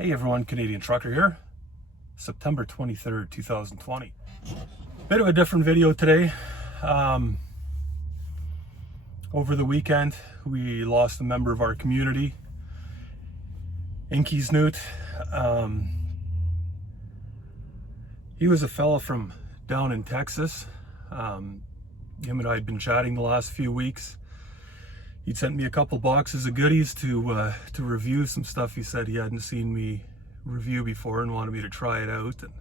Hey everyone, Canadian Trucker here. September 23rd, 2020. Bit of a different video today. Over the weekend, we lost a member of our community, Inkiesnoot. He was a fella from down in Texas. Him and I had been chatting the last few weeks. He'd sent me a couple boxes of goodies to review some stuff he said he hadn't seen me review before and wanted me to try it out. And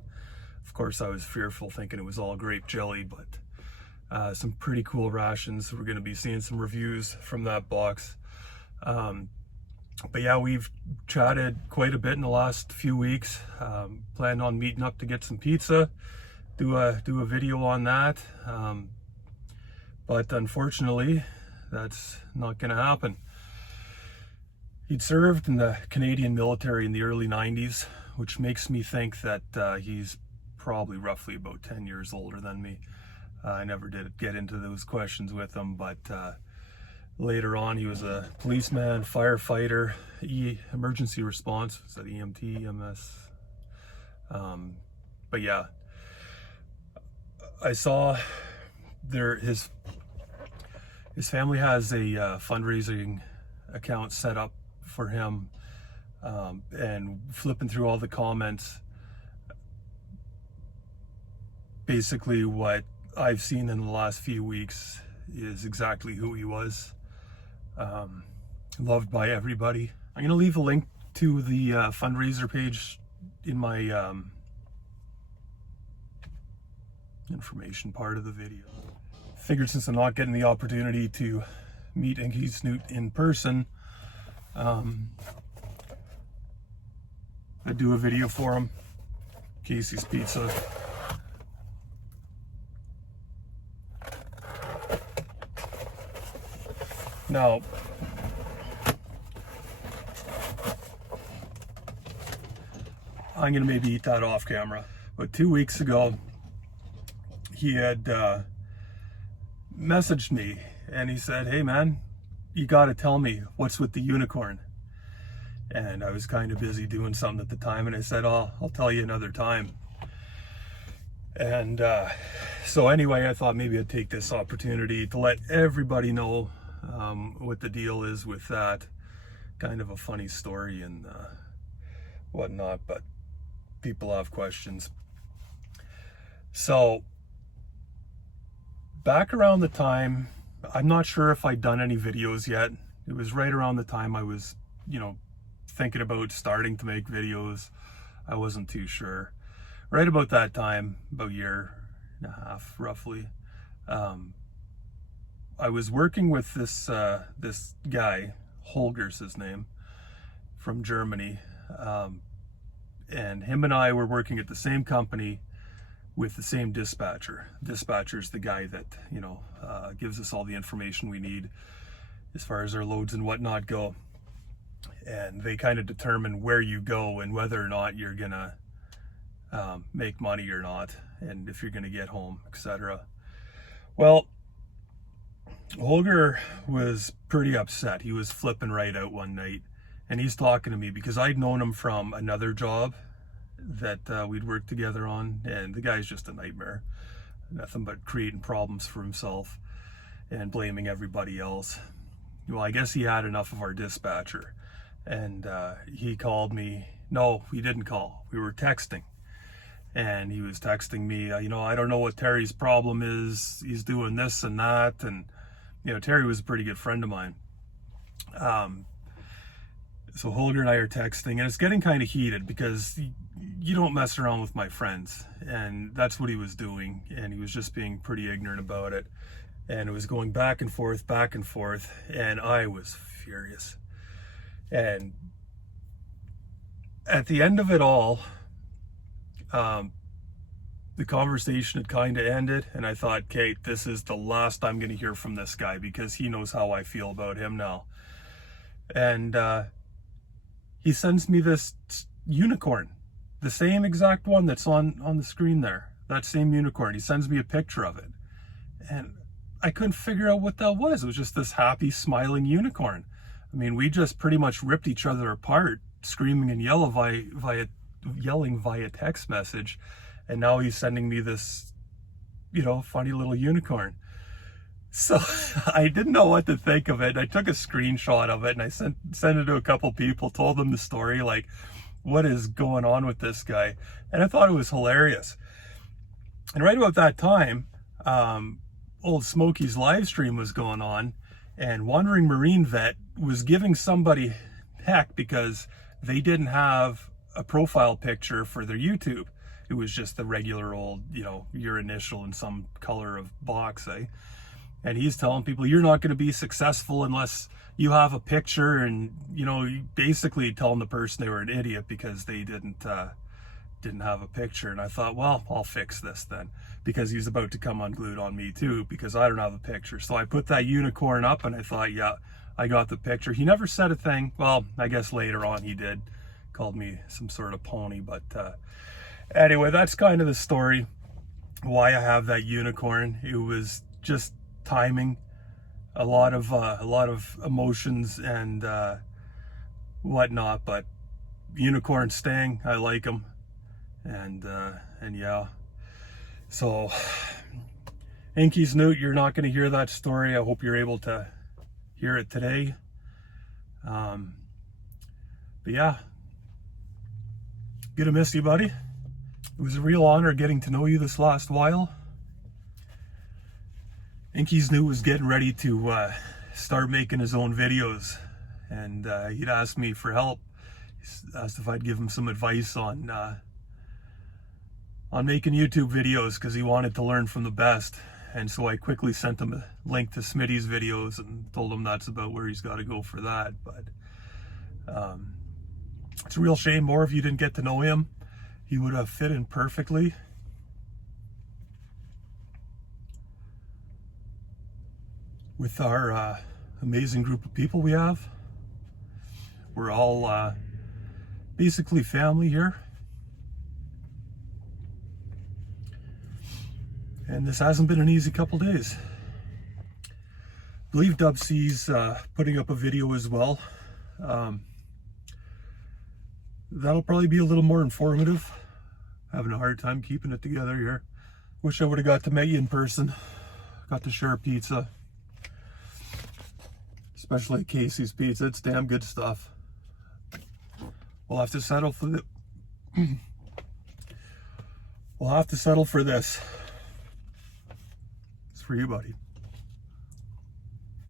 of course I was fearful, thinking it was all grape jelly, but some pretty cool rations. We're going to be seeing some reviews from that box. But yeah, we've chatted quite a bit in the last few weeks. Planned on meeting up to get some pizza, do a video on that. But unfortunately, that's not going to happen. He'd served in the Canadian military in the early 90s, which makes me think that he's probably roughly about 10 years older than me. I never did get into those questions with him, but later on he was a policeman, firefighter, emergency response. Was that EMT, EMS? But yeah, I saw his family has a fundraising account set up for him, and flipping through all the comments, basically what I've seen in the last few weeks is exactly who he was. Loved by everybody. I'm going to leave a link to the fundraiser page in my information part of the video. Figured since I'm not getting the opportunity to meet Inkiesnoot in person, I'd do a video for him. Casey's Pizza. Now, I'm gonna maybe eat that off camera, but 2 weeks ago he had messaged me and he said, "Hey man, you gotta tell me what's with the unicorn." And I was kind of busy doing something at the time, and I said, "Oh, I'll tell you another time." And so anyway, I thought maybe I'd take this opportunity to let everybody know what the deal is with that. Kind of a funny story and whatnot, but people have questions. So back around the time, I'm not sure if I'd done any videos yet. It was right around the time I was, thinking about starting to make videos. I wasn't too sure. Right about that time, about a year and a half, roughly, I was working with this guy, Holger's his name, from Germany, and him and I were working at the same company with the same dispatcher. Dispatcher's the guy that, gives us all the information we need as far as our loads and whatnot go. And they kind of determine where you go and whether or not you're gonna make money or not, and if you're gonna get home, etc. Well, Holger was pretty upset. He was flipping right out one night, and he's talking to me because I'd known him from another job that we'd worked together on, and the guy's just a nightmare. Nothing but creating problems for himself and blaming everybody else. Well, I guess he had enough of our dispatcher, and he called me. No, he didn't call. We were texting, and he was texting me, I don't know what Terry's problem is. He's doing this and that, and Terry was a pretty good friend of mine. So Holger and I are texting, and it's getting kind of heated because you don't mess around with my friends, and that's what he was doing, and he was just being pretty ignorant about it, and it was going back and forth, and I was furious. And at the end of it all, the conversation had kind of ended, and I thought, Kate, this is the last I'm going to hear from this guy because he knows how I feel about him now. And he sends me this unicorn, the same exact one that's on the screen there, that same unicorn. He sends me a picture of it, and I couldn't figure out what that was. It was just this happy, smiling unicorn. I mean, we just pretty much ripped each other apart screaming and yelling via text message, and now he's sending me this, funny little unicorn. So I didn't know what to think of it. I took a screenshot of it and I sent it to a couple people, told them the story, like, what is going on with this guy? And I thought it was hilarious. And right about that time, old Smokey's live stream was going on, and Wandering Marine Vet was giving somebody heck because they didn't have a profile picture for their YouTube. It was just the regular old, your initial in some color of box, eh? And he's telling people, you're not going to be successful unless you have a picture, and basically telling the person they were an idiot because they didn't have a picture. And I thought, well, I'll fix this then, because he's about to come unglued on me too because I don't have a picture. So I put that unicorn up and I thought, yeah, I got the picture. He never said a thing. Well, I guess later on he did, called me some sort of pony. But anyway, that's kind of the story why I have that unicorn. It was just timing, a lot of emotions and whatnot, but unicorn staying, I like them. And yeah, so Inkiesnoot, you're not going to hear that story. I hope you're able to hear it today. But yeah, gonna miss you, buddy. It was a real honor getting to know you this last while. Inkiesnoot was getting ready to start making his own videos, and he'd asked me for help. He asked if I'd give him some advice on making YouTube videos because he wanted to learn from the best. And so I quickly sent him a link to Smitty's videos and told him that's about where he's got to go for that. But it's a real shame more if you didn't get to know him. He would have fit in perfectly. With our amazing group of people we have. We're all basically family here. And this hasn't been an easy couple days. I believe Dub C's putting up a video as well. That'll probably be a little more informative. Having a hard time keeping it together here. Wish I would have got to meet you in person. Got to share pizza. Especially Casey's Pizza. It's damn good stuff. We'll have to settle for We'll have to settle for this. It's for you, buddy.